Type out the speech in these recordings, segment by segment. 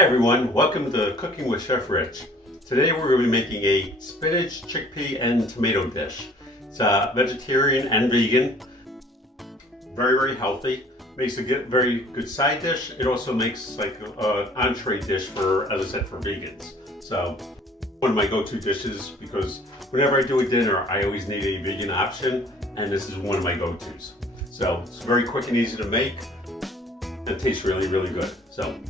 Hi everyone, welcome to Cooking with Chef Rich. Today we're going to be making a spinach, chickpea, and tomato dish. It's vegetarian and vegan, very healthy. Makes a very good side dish. It also makes like an entree dish for, as I said, for vegans. So one of my go-to dishes, because whenever I do a dinner, I always need a vegan option, and this is one of my go-tos. So it's very quick and easy to make, and it tastes really good. So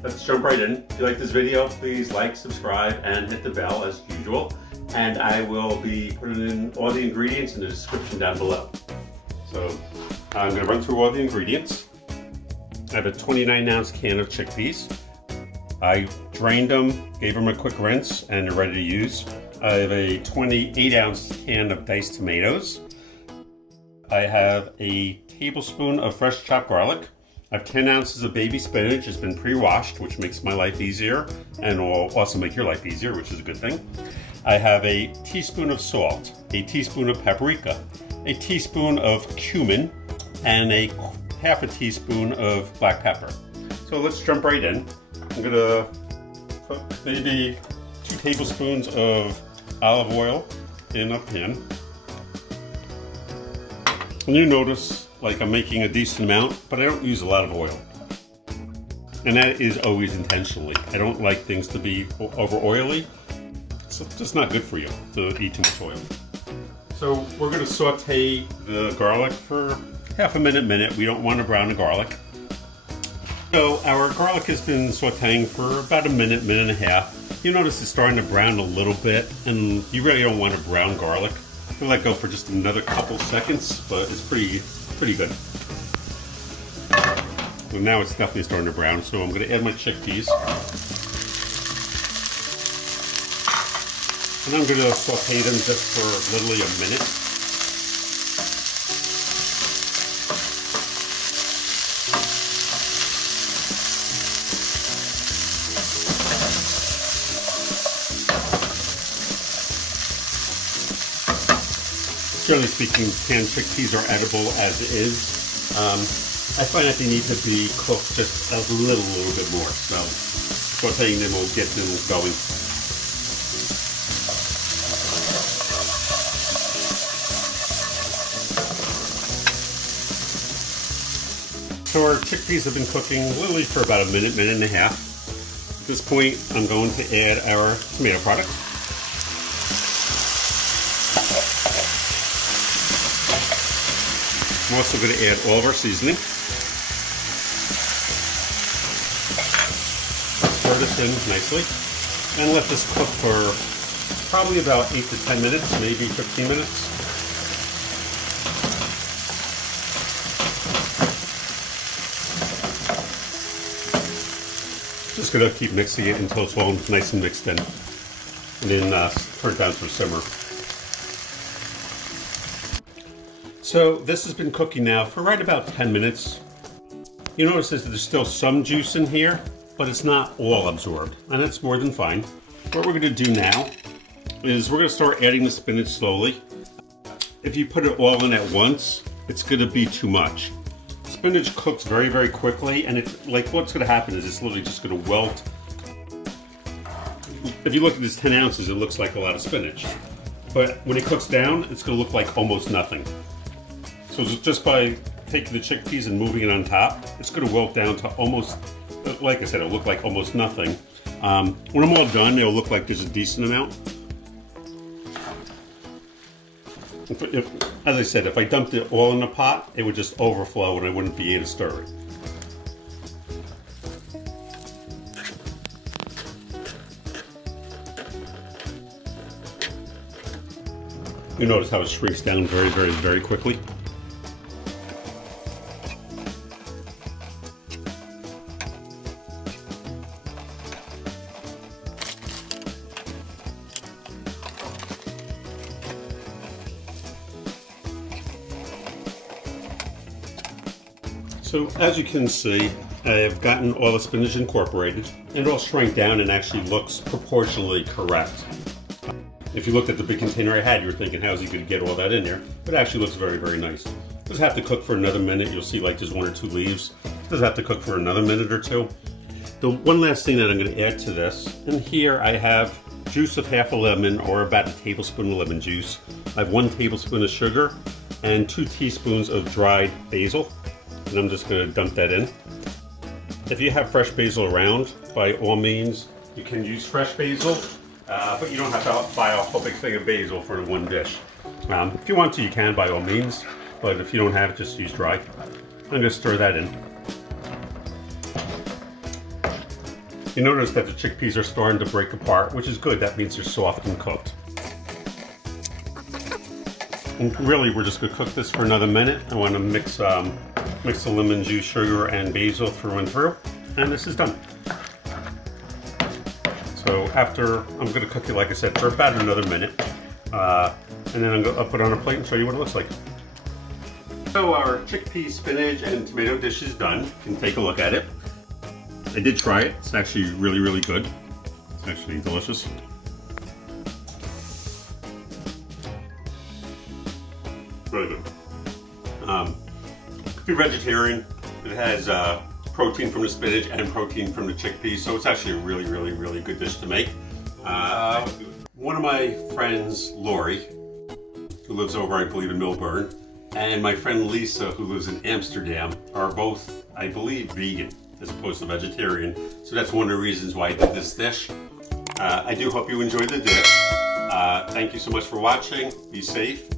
let's jump right in. If you like this video, please like, subscribe, and hit the bell as usual. And I will be putting in all the ingredients in the description down below. So I'm going to run through all the ingredients. I have a 29-ounce can of chickpeas. I drained them, gave them a quick rinse, and they're ready to use. I have a 28-ounce can of diced tomatoes. I have a tablespoon of fresh chopped garlic. I have 10 ounces of baby spinach. It's been pre-washed, which makes my life easier and will also make your life easier, which is a good thing. I have a teaspoon of salt, a teaspoon of paprika, a teaspoon of cumin, and a half a teaspoon of black pepper. So let's jump right in. I'm gonna put maybe 2 tablespoons of olive oil in a pan. And you notice like I'm making a decent amount, but I don't use a lot of oil. And that is always intentionally. I don't like things to be over oily. It's just not good for you to eat too much oil. So we're gonna saute the garlic for half a minute. We don't want to brown the garlic. So our garlic has been sauteing for about a minute and a half. You notice it's starting to brown a little bit, and you really don't want to brown garlic. I'll let go for just another couple seconds, but it's pretty good. So now it's definitely starting to brown, so I'm going to add my chickpeas. And I'm going to saute them just for literally a minute. Generally speaking, canned chickpeas are edible as is. I find that they need to be cooked just a little bit more. So sauteing them will get them going. So our chickpeas have been cooking literally for about a minute and a half. At this point, I'm going to add our tomato product. I'm also going to add all of our seasoning. Stir this in nicely and let this cook for probably about 8 to 10 minutes, maybe 15 minutes. Just going to keep mixing it until it's all nice and mixed in, and then turn it down to a simmer. So this has been cooking now for right about 10 minutes. You notice that there's still some juice in here, but it's not all absorbed, and that's more than fine. What we're gonna do now is we're gonna start adding the spinach slowly. If you put it all in at once, it's gonna be too much. Spinach cooks very quickly, and what's gonna happen is it's literally just gonna wilt. If you look at this 10 ounces, it looks like a lot of spinach. But when it cooks down, it's gonna look like almost nothing. So just by taking the chickpeas and moving it on top, it's going to wilt down to almost, like I said, it'll look like almost nothing. When I'm all done, it'll look like there's a decent amount. As I said, if I dumped it all in the pot, it would just overflow and I wouldn't be able to stir it. You notice how it shrinks down very quickly. So as you can see, I've gotten all the spinach incorporated, and it all shrank down and actually looks proportionally correct. If you looked at the big container I had, you were thinking, how is he going to get all that in there? But it actually looks very nice. It does have to cook for another minute. You'll see like there's 1 or 2 leaves. It does have to cook for another minute or two. The one last thing that I'm going to add to this, and here I have juice of half a lemon, or about a tablespoon of lemon juice. I have 1 tablespoon of sugar and 2 teaspoons of dried basil, and I'm just going to dump that in. If you have fresh basil around, by all means, you can use fresh basil, but you don't have to buy a whole big thing of basil for one dish. If you want to, you can by all means, but if you don't have it, just use dry. I'm going to stir that in. You notice that the chickpeas are starting to break apart, which is good. That means they're soft and cooked. And really, we're just going to cook this for another minute. I want to mix the lemon juice, sugar, and basil through and through, and this is done. So after, I'm going to cook it, like I said, for about another minute, and then I'll put it on a plate and show you what it looks like. So our chickpea, spinach, and tomato dish is done. You can take a look at it. I did try it. It's actually really, really good. It's actually delicious. Really good. If you're vegetarian, it has protein from the spinach and protein from the chickpeas, so it's actually a really, really, really good dish to make. One of my friends, Lori, who lives over, I believe, in Millburn, and my friend Lisa, who lives in Amsterdam, are both, I believe, vegan as opposed to vegetarian. So that's one of the reasons why I did this dish. I do hope you enjoyed the dish. Thank you so much for watching. Be safe.